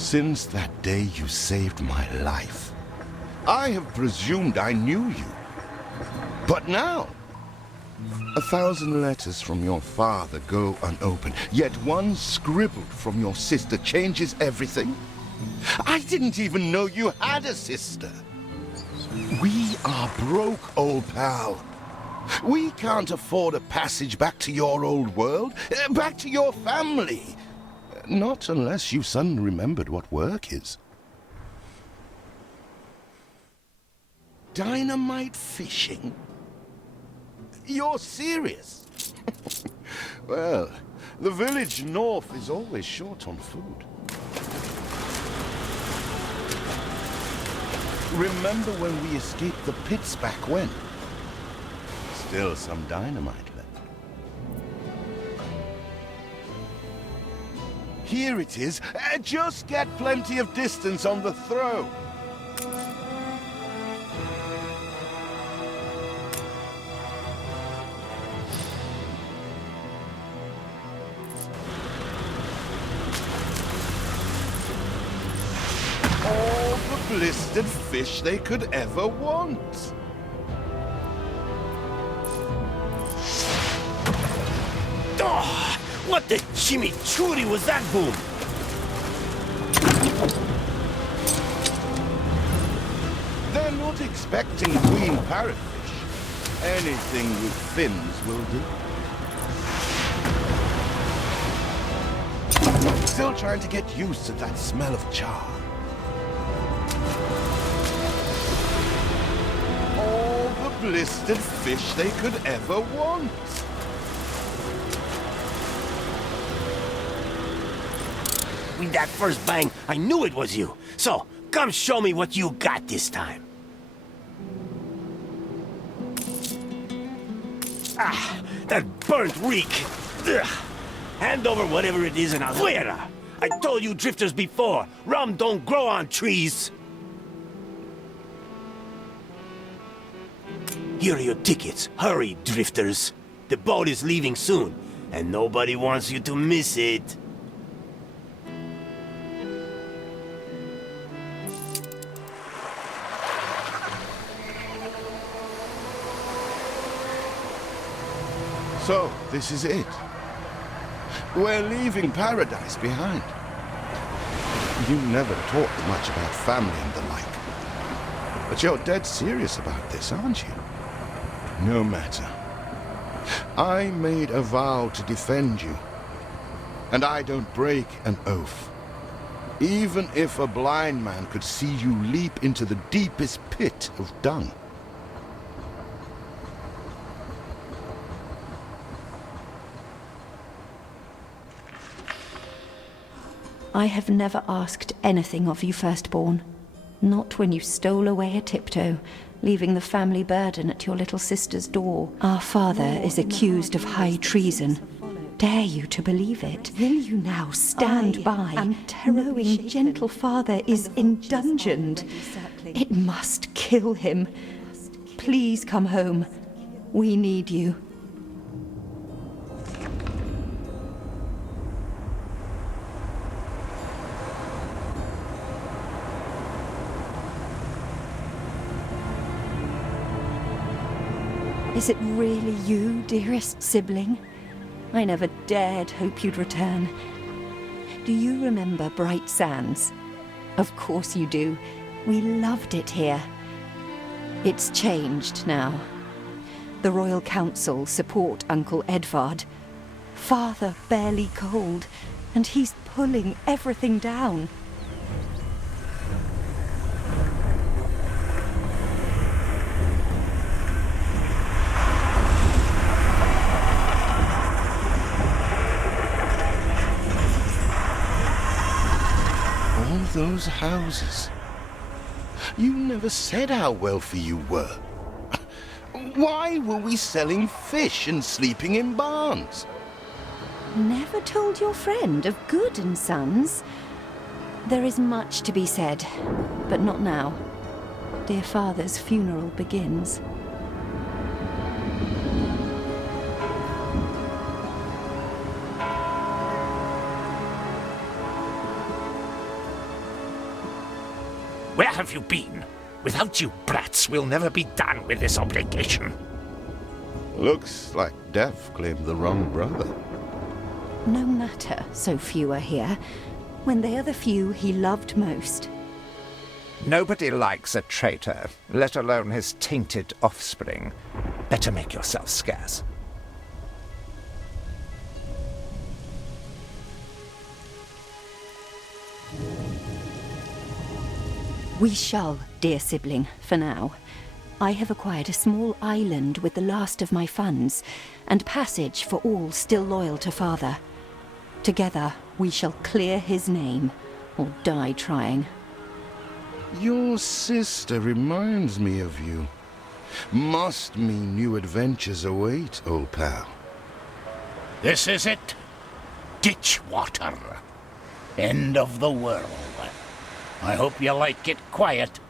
Since that day you saved my life, I have presumed I knew you. But now, 1,000 letters from your father go unopened, yet one scribbled from your sister changes everything. I didn't even know you had a sister. We are broke, old pal. We can't afford a passage back to your old world, back to your family. Not unless you suddenly remembered what work is. Dynamite fishing? You're serious? Well, the village north is always short on food. Remember when we escaped the pits back when? Still some dynamite left. Here it is. Just get plenty of distance on the throw. All the blistered fish they could ever want. Oh, what the chimichurri was that boom? They're not expecting queen parrotfish. Anything with fins will do. Still trying to get used to that smell of char. All the blistered fish they could ever want. With that first bang, I knew it was you. So, come show me what you got this time. Ah, that burnt reek. Ugh. Hand over whatever it is and I'll... Fuera! I told you drifters before, rum don't grow on trees. Here are your tickets. Hurry, drifters. The boat is leaving soon, and nobody wants you to miss it. So, this is it. We're leaving paradise behind. You never talked much about family and the like. But you're dead serious about this, aren't you? No matter. I made a vow to defend you. And I don't break an oath. Even if a blind man could see you leap into the deepest pit of dung. I have never asked anything of you, firstborn. Not when you stole away a tiptoe, leaving the family burden at your little sister's door. Our father is accused of high treason. Dare you to believe it? Will you now stand by, knowing gentle father is indungeoned? It must kill him. Please come home. We need you. Is it really you, dearest sibling? I never dared hope you'd return. Do you remember Bright Sands? Of course you do. We loved it here. It's changed now. The Royal Council support Uncle Edvard. Father barely cold, and he's pulling everything down. Those houses. You never said how wealthy you were. Why were we selling fish and sleeping in barns? Never told your friend of Good and Sons? There is much to be said, but not now. Dear father's funeral begins. Where have you been? Without you brats, we'll never be done with this obligation. Looks like Death claimed the wrong brother. No matter, so few are here, when they are the few he loved most. Nobody likes a traitor, let alone his tainted offspring. Better make yourself scarce. We shall, dear sibling, for now. I have acquired a small island with the last of my funds, and passage for all still loyal to father. Together, we shall clear his name, or die trying. Your sister reminds me of you. Must mean new adventures await, old pal. This is it. Ditch water. End of the world. I hope you like it quiet.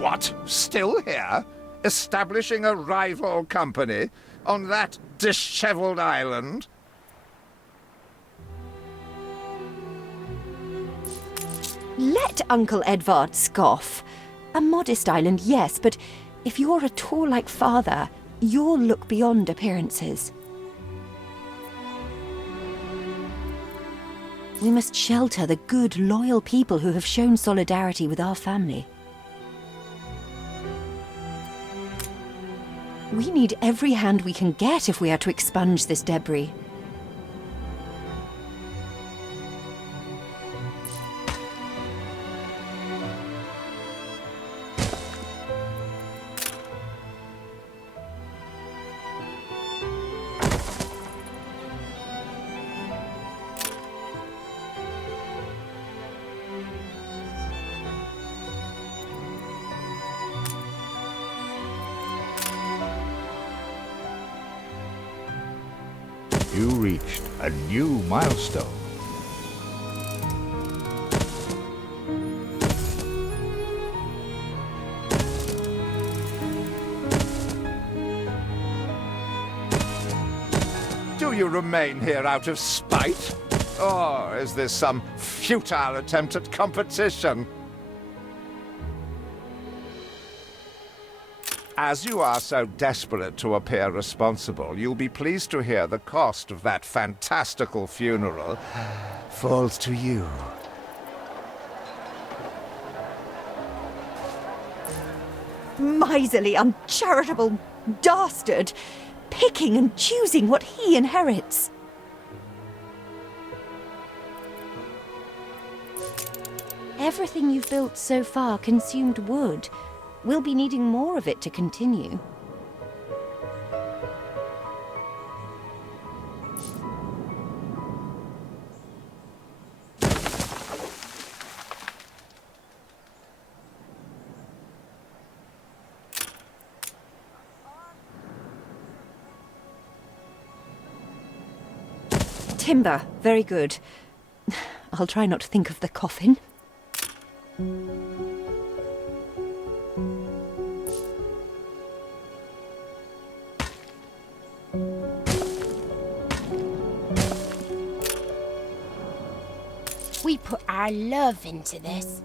What? Still here? Establishing a rival company? On that disheveled island? Let Uncle Edvard scoff. A modest island, yes, but if you're at all like father, you'll look beyond appearances. We must shelter the good, loyal people who have shown solidarity with our family. We need every hand we can get if we are to expunge this debris. You reached a new milestone. Do you remain here out of spite? Or is this some futile attempt at competition? As you are so desperate to appear responsible, you'll be pleased to hear the cost of that fantastical funeral falls to you. Miserly, uncharitable dastard! Picking and choosing what he inherits. Everything you've built so far consumed wood. We'll be needing more of it to continue. Timber, very good. I'll try not to think of the coffin. We put our love into this.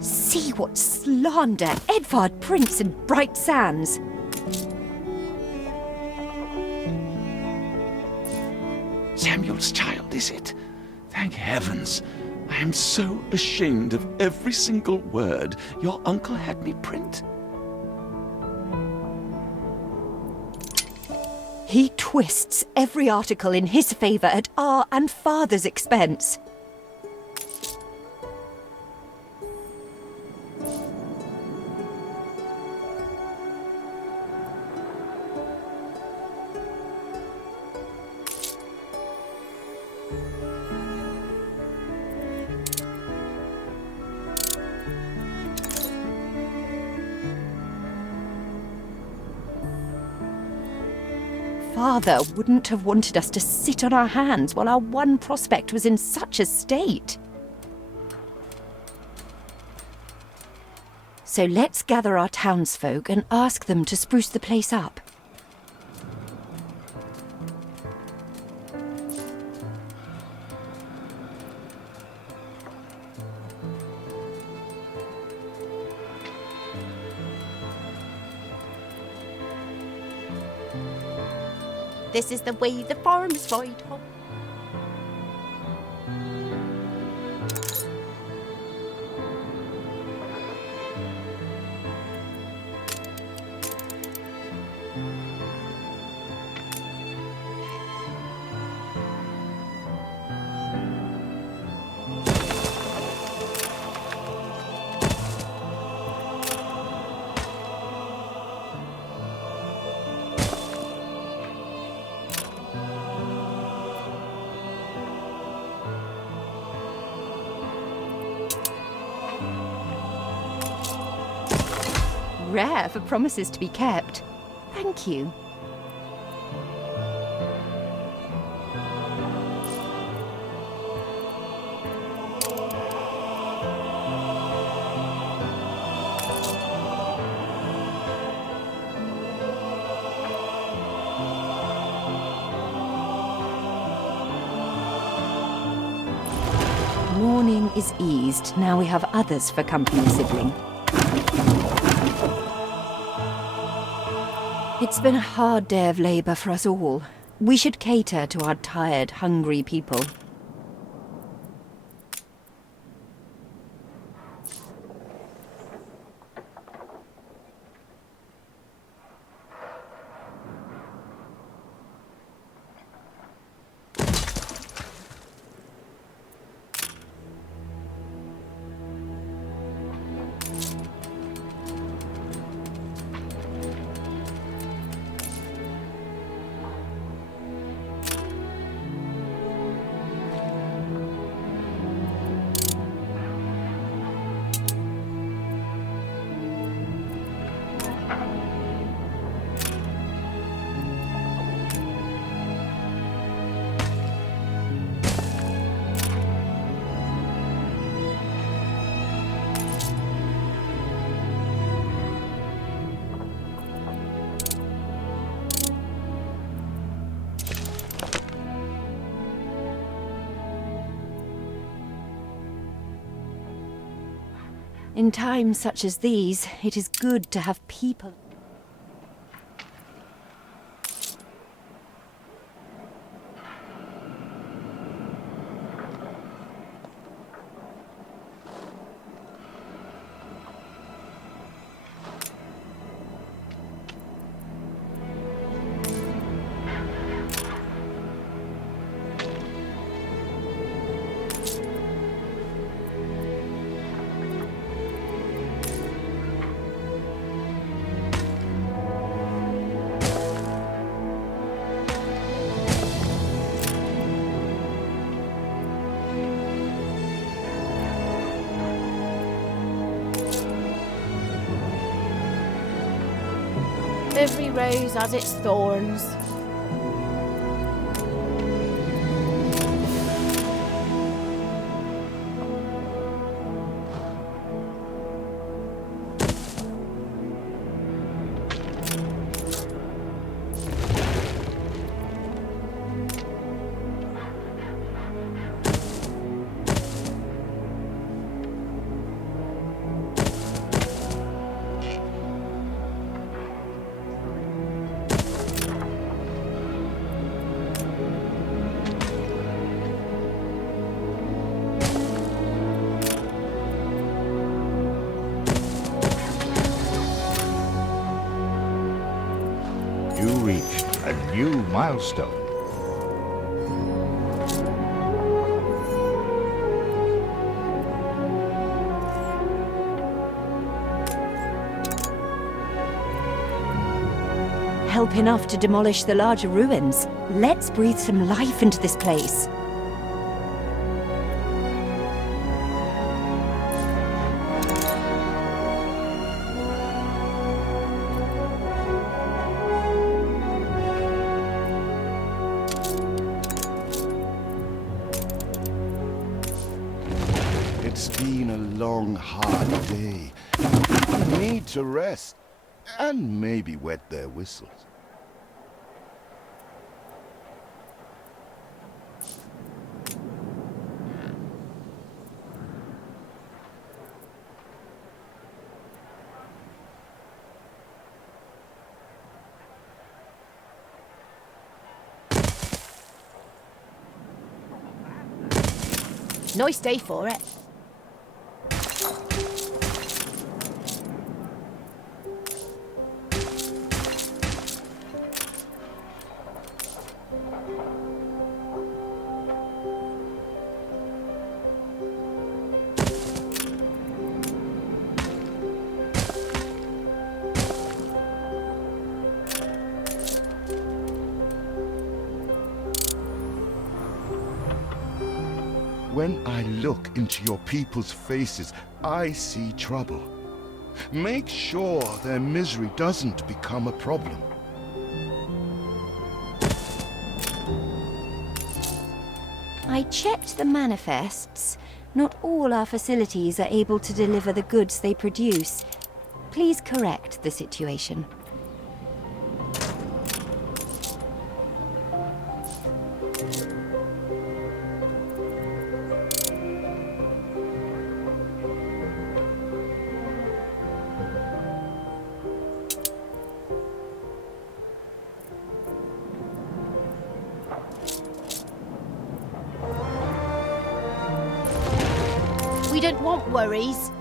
See what slander Edvard prints in bright sands. Samuel's child, is it? Thank heavens. I am so ashamed of every single word your uncle had me print. He twists every article in his favour at our and Father's expense. Father wouldn't have wanted us to sit on our hands while our one prospect was in such a state. So let's gather our townsfolk and ask them to spruce the place up. This is the way the farm's ride home. Rare for promises to be kept. Thank you. Mourning is eased. Now we have others for company, sibling. It's been a hard day of labour for us all. We should cater to our tired, hungry people. In times such as these, it is good to have people. Every rose has its thorns. You reached A new milestone. Help enough to demolish the larger ruins. Let's breathe some life into this place. It's been a long, hard day. People need to rest. And maybe wet their whistles. Nice day for it. When I look into your people's faces, I see trouble. Make sure their misery doesn't become a problem. I checked the manifests. Not all our facilities are able to deliver the goods they produce. Please correct the situation. We don't want worries.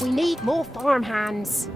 We need more farmhands.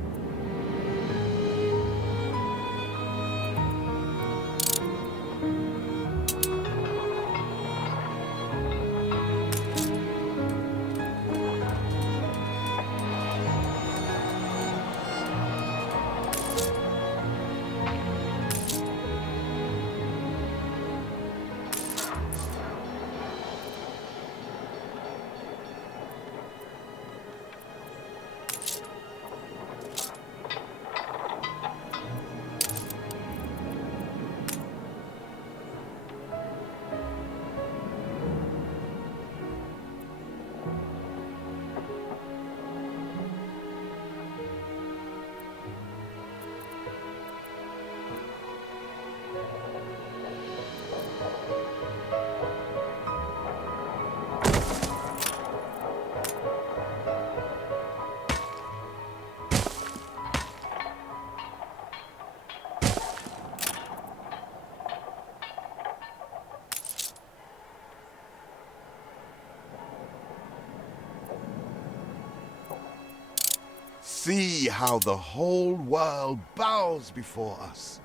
See how the whole world bows before us.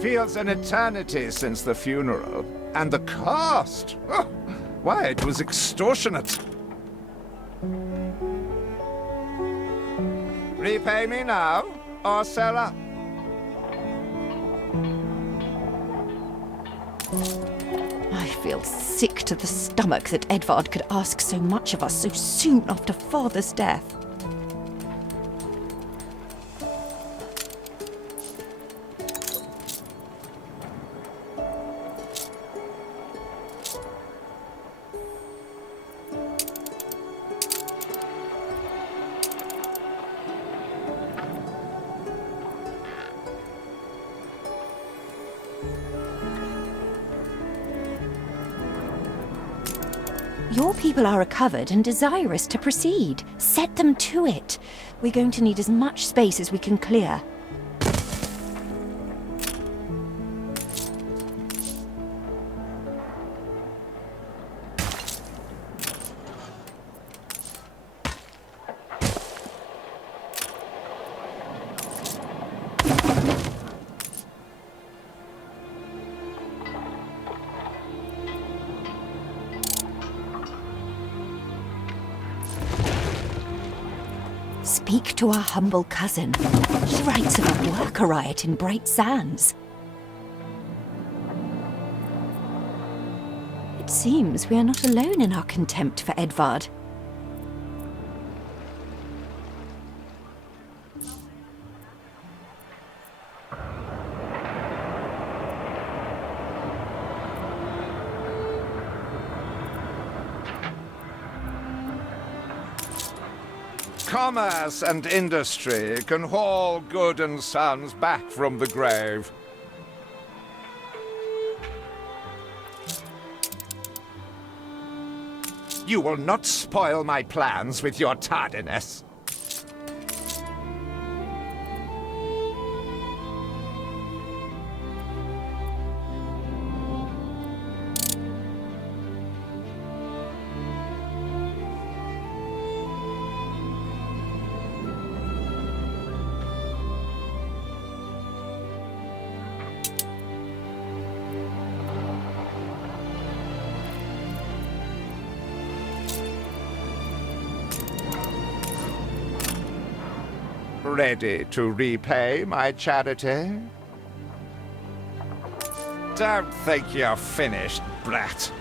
Feels an eternity since the funeral. And the cost! Oh, why, it was extortionate. Repay me now, or sell up. I feel sick to the stomach that Edvard could ask so much of us so soon after Father's death. Your people are recovered and desirous to proceed. Set them to it. We're going to need as much space as we can clear. Speak to our humble cousin. He writes of a worker riot in Bright Sands. It seems we are not alone in our contempt for Edvard. Commerce and industry can haul good and sons back from the grave. You will not spoil my plans with your tardiness. Ready to repay my charity? Don't think you're finished, brat.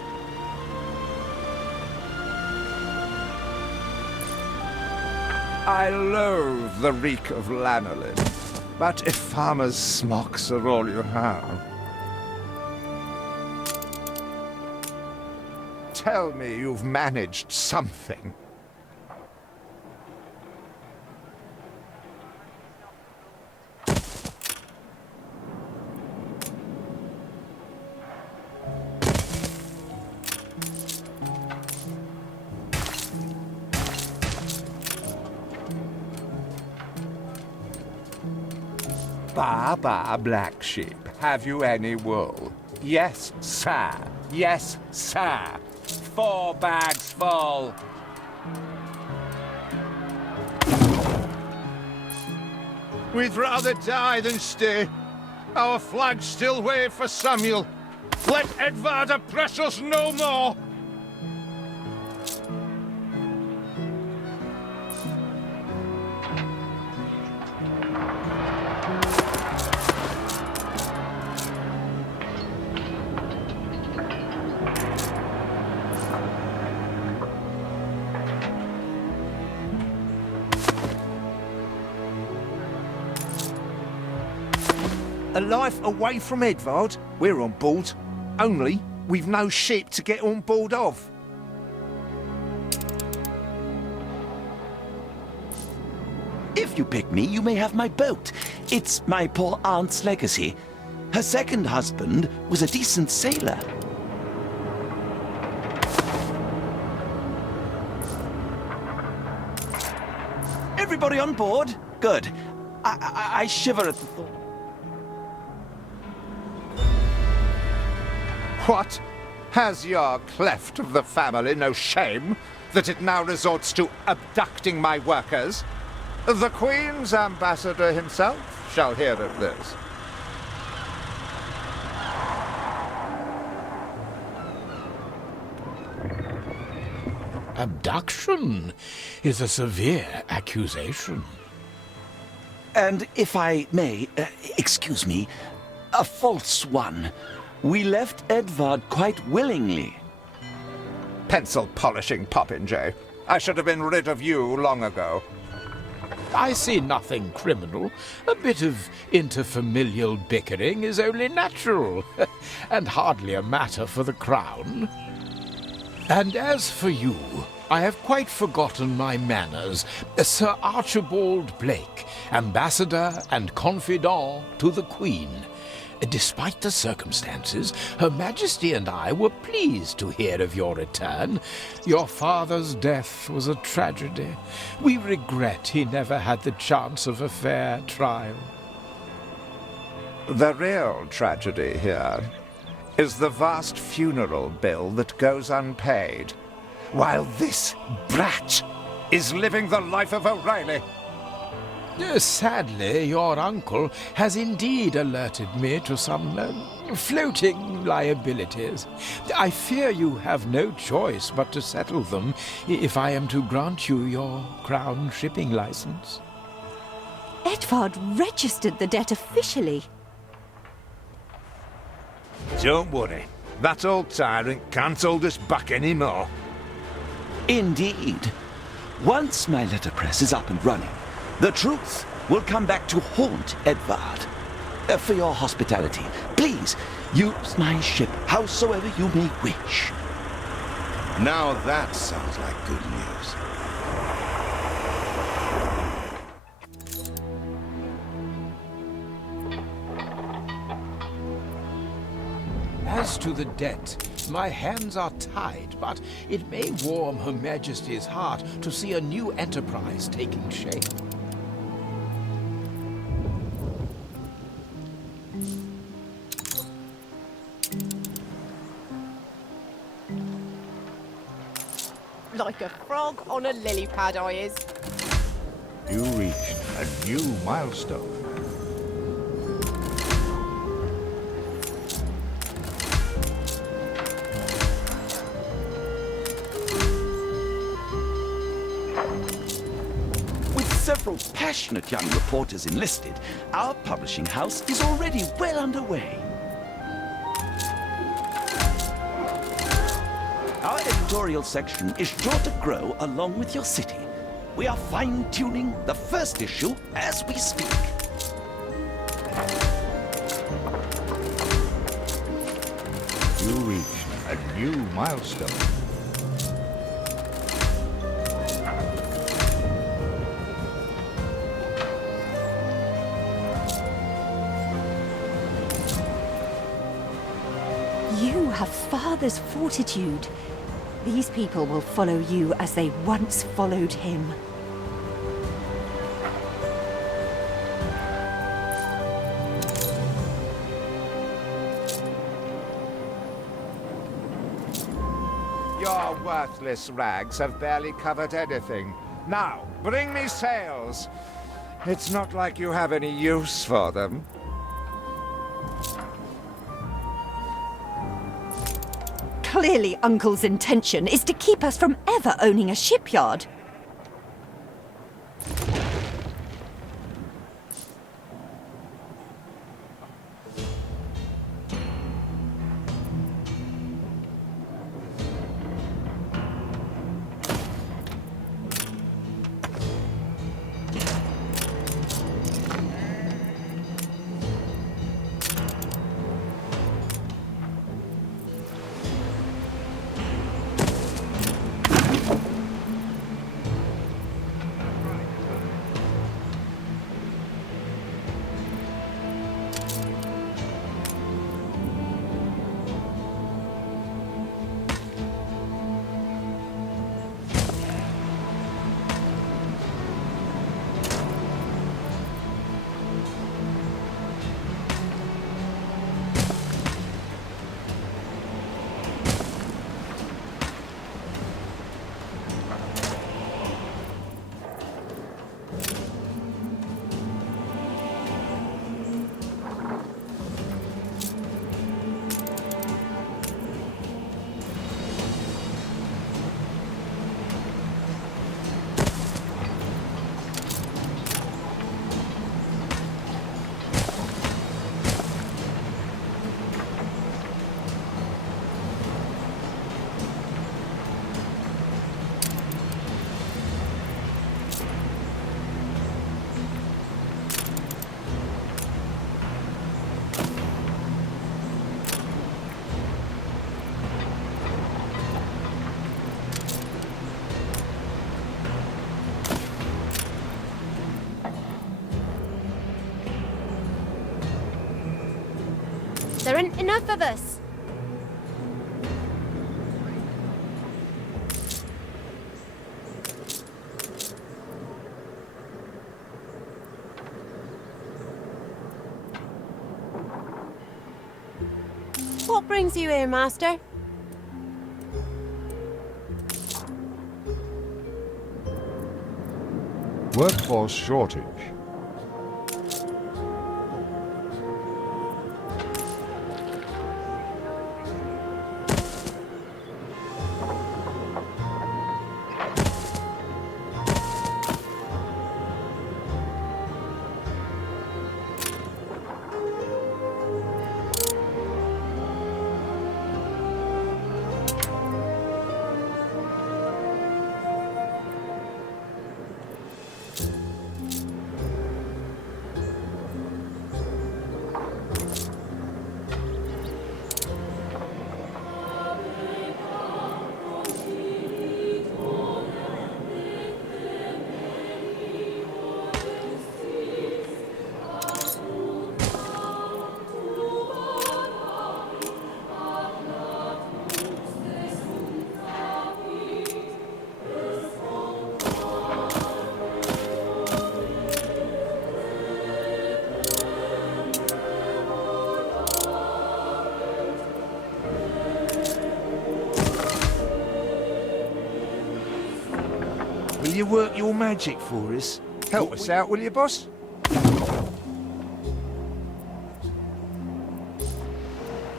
I loathe the reek of lanolin, but if farmers' smocks are all you have, tell me you've managed something. Ba, black sheep, have you any wool? Yes, sir. Yes, sir. 4 bags full. We'd rather die than stay. Our flags still wave for Samuel. Let Edvard oppress us no more. A life away from Edvard? We're on board. Only, we've no ship to get on board of. If you pick me, you may have my boat. It's my poor aunt's legacy. Her second husband was a decent sailor. Everybody on board? Good. I shiver at the thought. What? Has your cleft of the family no shame that it now resorts to abducting my workers? The Queen's ambassador himself shall hear of this. Abduction is a severe accusation. And if I may, excuse me, a false one. We left Edvard quite willingly. Pencil polishing popinjay. I should have been rid of you long ago. I see nothing criminal. A bit of interfamilial bickering is only natural, and hardly a matter for the crown. And as for you, I have quite forgotten my manners. Sir Archibald Blake, ambassador and confidant to the Queen. Despite the circumstances, Her Majesty and I were pleased to hear of your return. Your father's death was a tragedy. We regret he never had the chance of a fair trial. The real tragedy here is the vast funeral bill that goes unpaid, while this brat is living the life of O'Reilly. Sadly, your uncle has indeed alerted me to some floating liabilities. I fear you have no choice but to settle them if I am to grant you your crown shipping license. Edvard registered the debt officially. Don't worry. That old tyrant can't hold us back anymore. Indeed. Once my letterpress is up and running, the truth will come back to haunt Edvard. For your hospitality, please use my ship howsoever you may wish. Now that sounds like good news. As to the debt, my hands are tied, but it may warm Her Majesty's heart to see a new enterprise taking shape. Like a frog on a lily pad, I is. You reached a new milestone. With several passionate young reporters enlisted, our publishing house is already well underway. Our editorial section is sure to grow along with your city. We are fine-tuning the first issue as we speak. You reached a new milestone. You have father's fortitude. These people will follow you as they once followed him. Your worthless rags have barely covered anything. Now, bring me sails. It's not like you have any use for them. Clearly, Uncle's intention is to keep us from ever owning a shipyard. There aren't enough of us. What brings you here, Master? Workforce shortage. Will you work your magic for us? Help us out, will you, boss?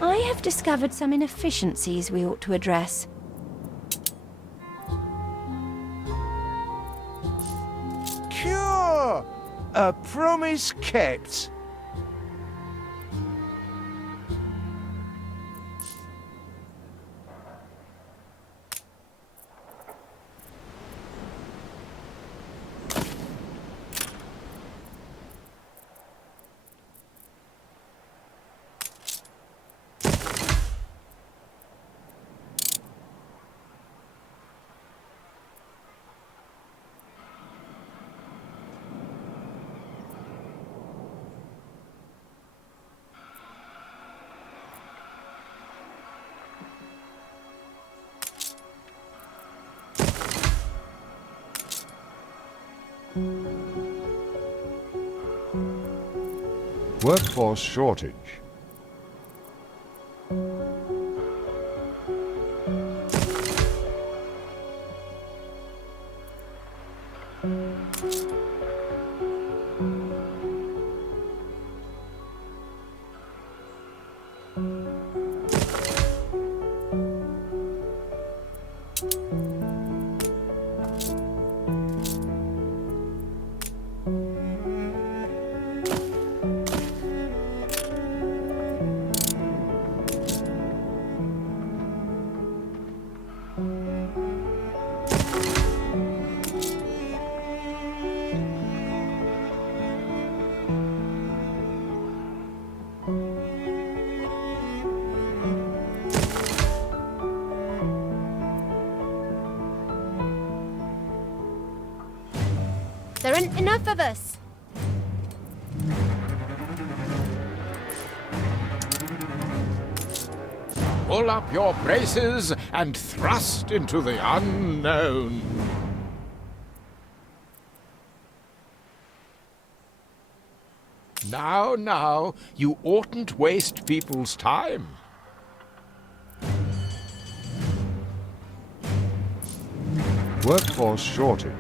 I have discovered some inefficiencies we ought to address. Cure! A promise kept. Workforce shortage. There aren't enough of us. Pull up your braces and thrust into the unknown. Now, you oughtn't waste people's time. Workforce shortage.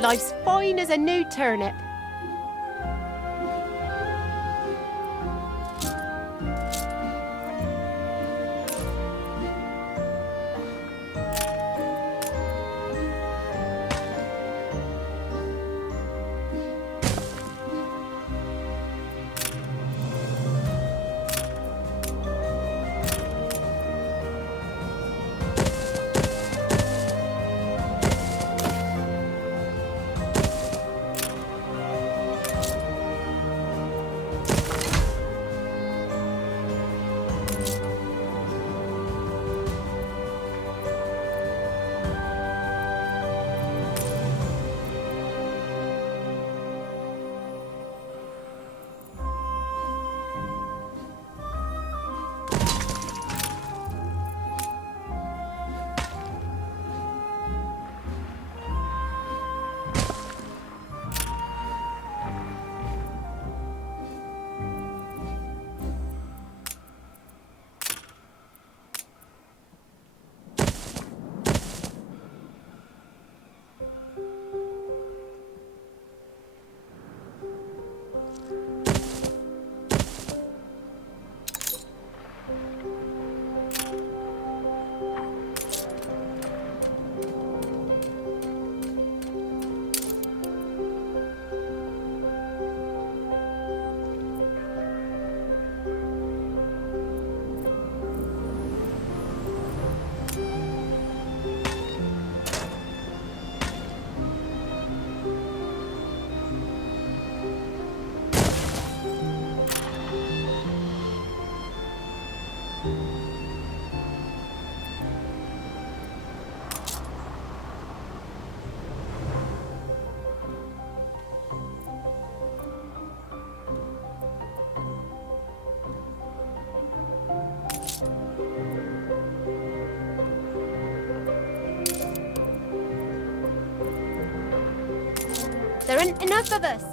Life's fine as a new turnip. There aren't enough of us.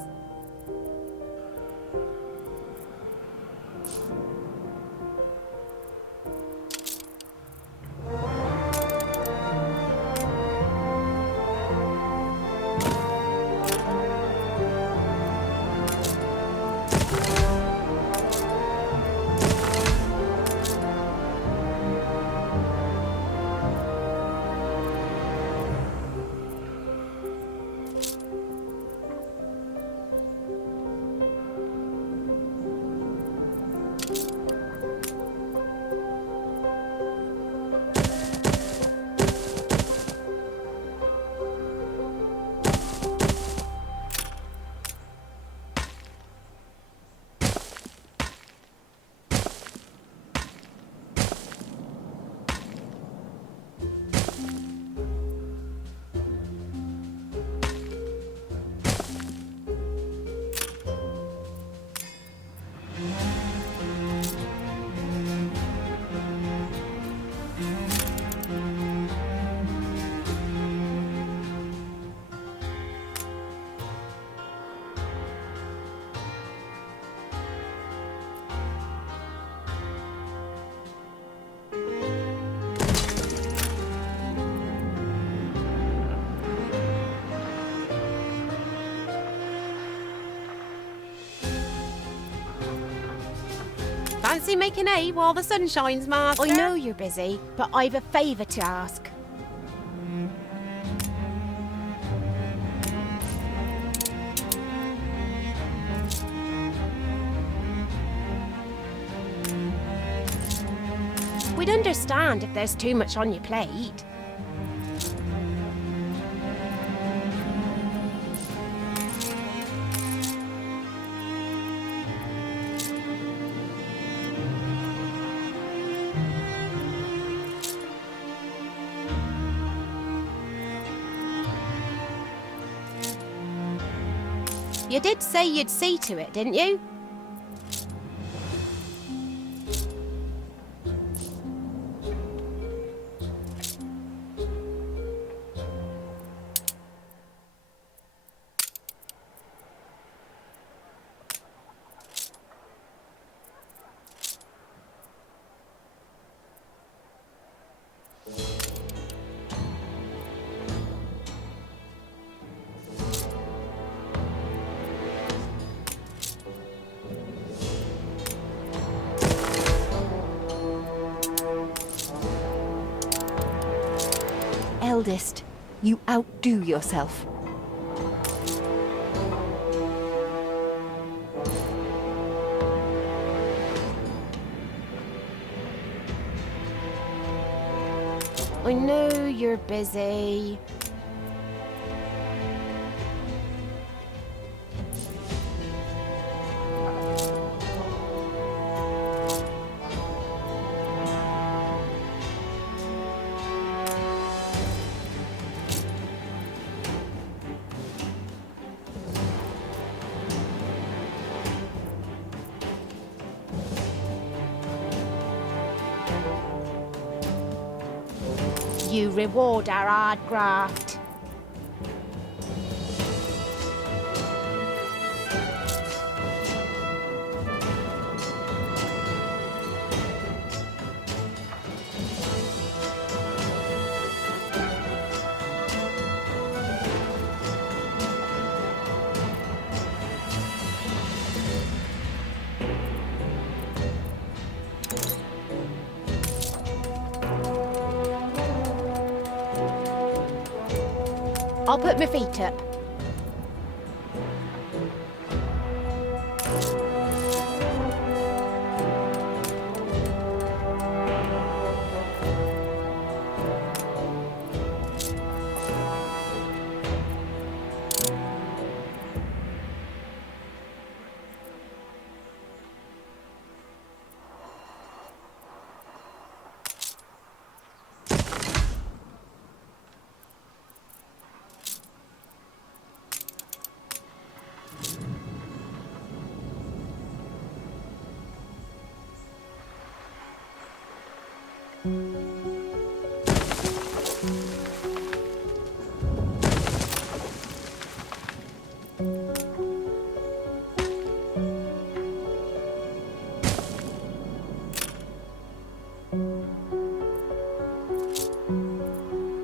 Fancy making hay while the sun shines, Master? I know you're busy, but I've a favour to ask. We'd understand if there's too much on your plate. You did say you'd see to it, didn't you? Eldest, you outdo yourself. I know you're busy. You reward our hard graft. I'll put my feet up.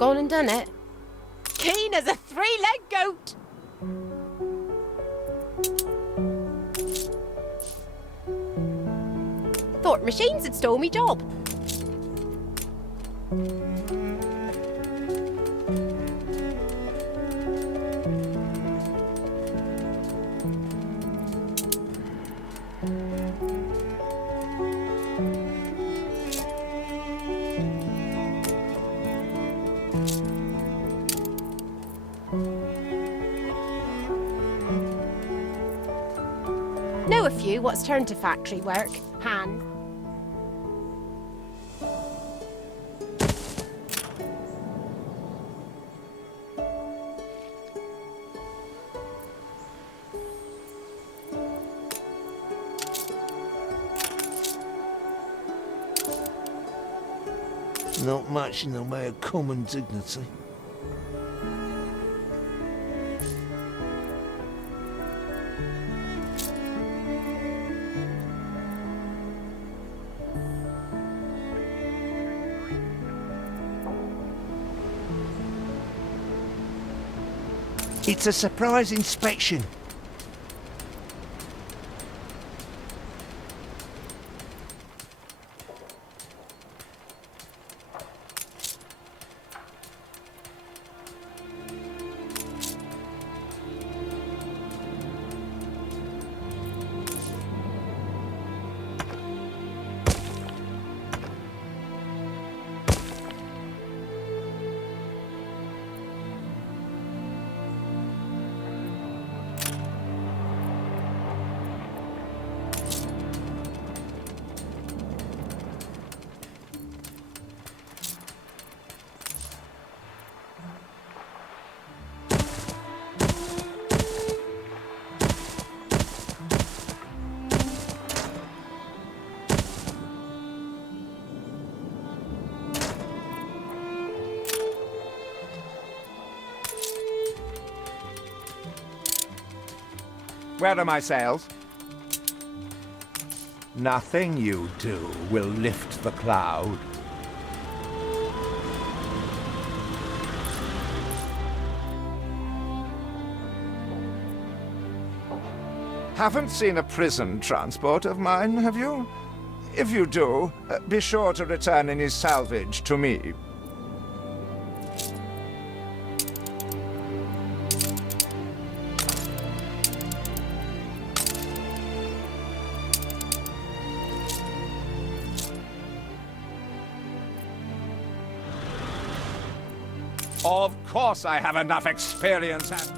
gone and done it. Keen as a three-legged goat. Thought machines had stole me job. Know a few what's turned to factory work. Han. Not much in the way of common dignity. It's a surprise inspection. Where are my sails? Nothing you do will lift the cloud. Haven't seen a prison transport of mine, have you? If you do, be sure to return any salvage to me. Of course I have enough experience and...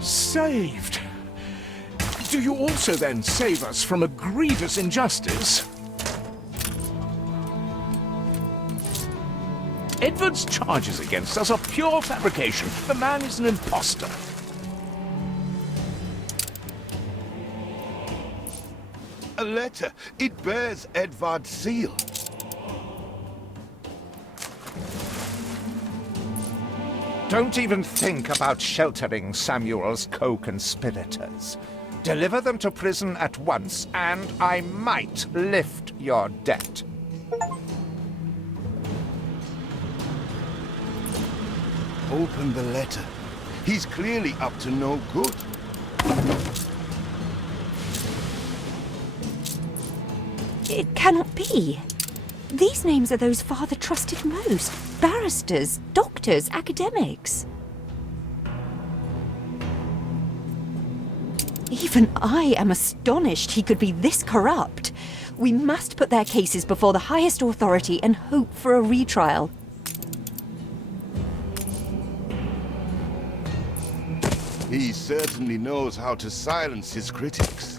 Saved? Do you also then save us from a grievous injustice? Edward's charges against us are pure fabrication. The man is an imposter. A letter. It bears Edvard's seal. Don't even think about sheltering Samuel's co-conspirators. Deliver them to prison at once, and I might lift your debt. Open the letter. He's clearly up to no good. It cannot be. These names are those Father trusted most. Barristers, doctors, academics. Even I am astonished he could be this corrupt. We must put their cases before the highest authority and hope for a retrial. He certainly knows how to silence his critics.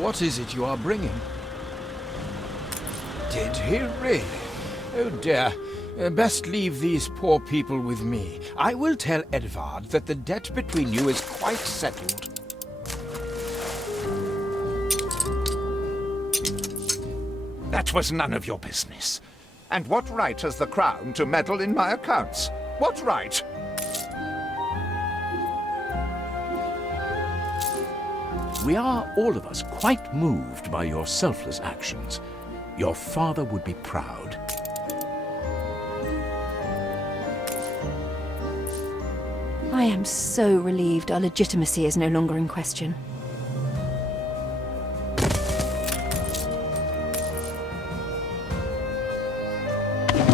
What is it you are bringing? Did he really? Oh dear. Best leave these poor people with me. I will tell Edvard that the debt between you is quite settled. That was none of your business. And what right has the Crown to meddle in my accounts? What right? We are, all of us, quite moved by your selfless actions. Your father would be proud. I am so relieved our legitimacy is no longer in question.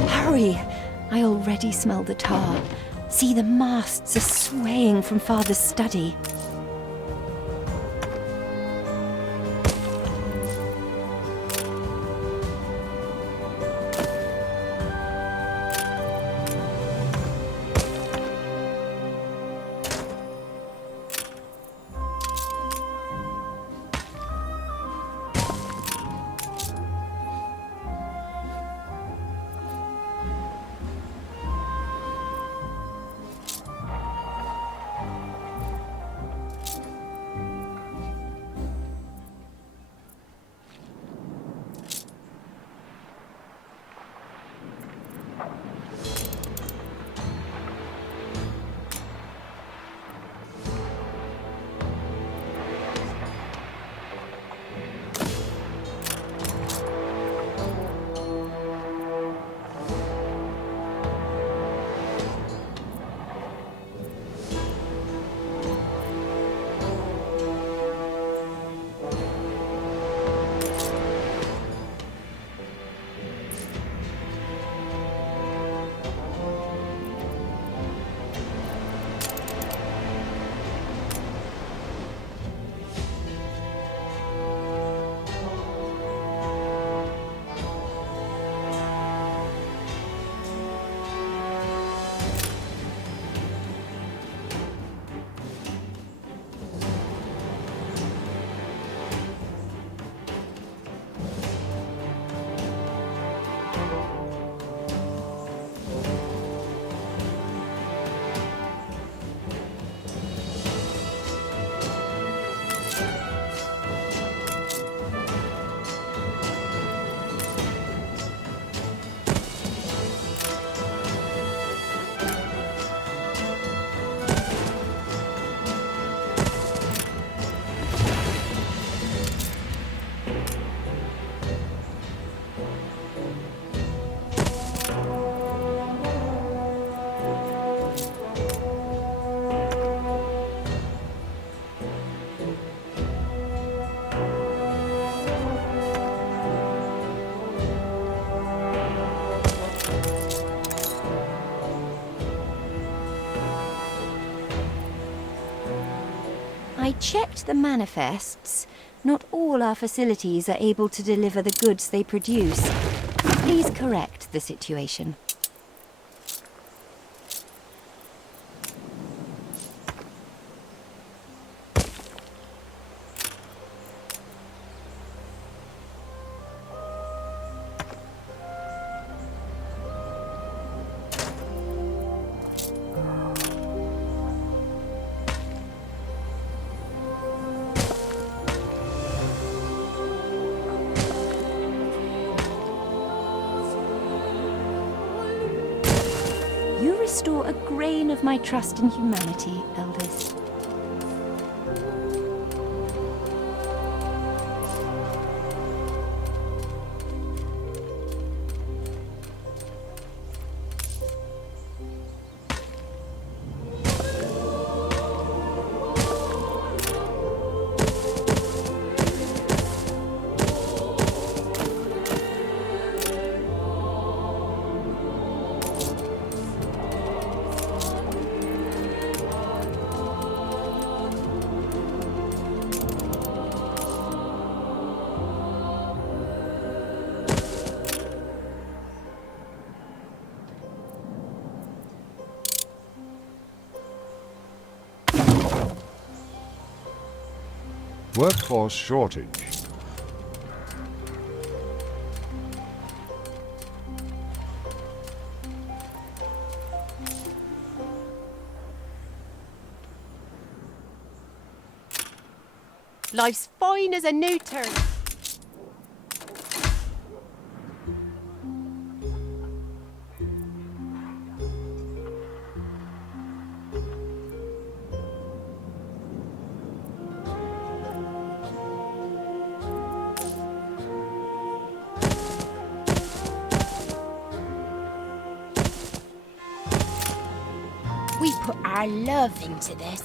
Hurry! I already smell the tar. See, the masts are swaying from Father's study. I checked the manifests. Not all our facilities are able to deliver the goods they produce. Please correct the situation. You restore a grain of my trust in humanity, elders. Workforce shortage. Life's fine as a new turn. We put our love into this.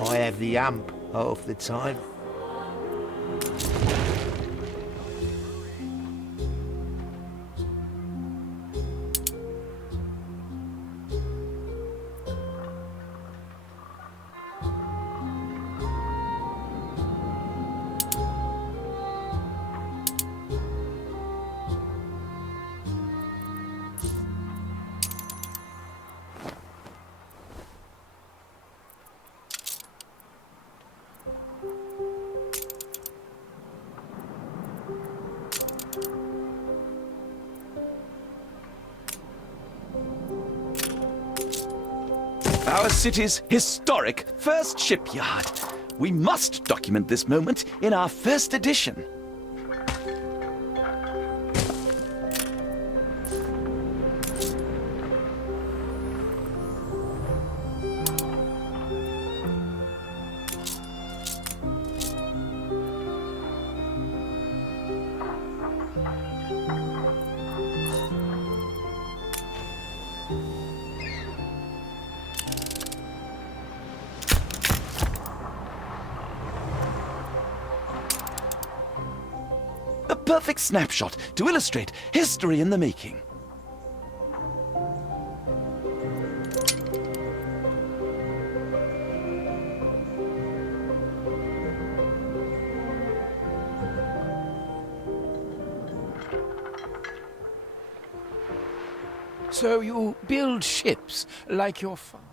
I have the amp half the time. Our city's historic first shipyard. We must document this moment in our first edition. A perfect snapshot to illustrate history in the making. So you build ships like your father?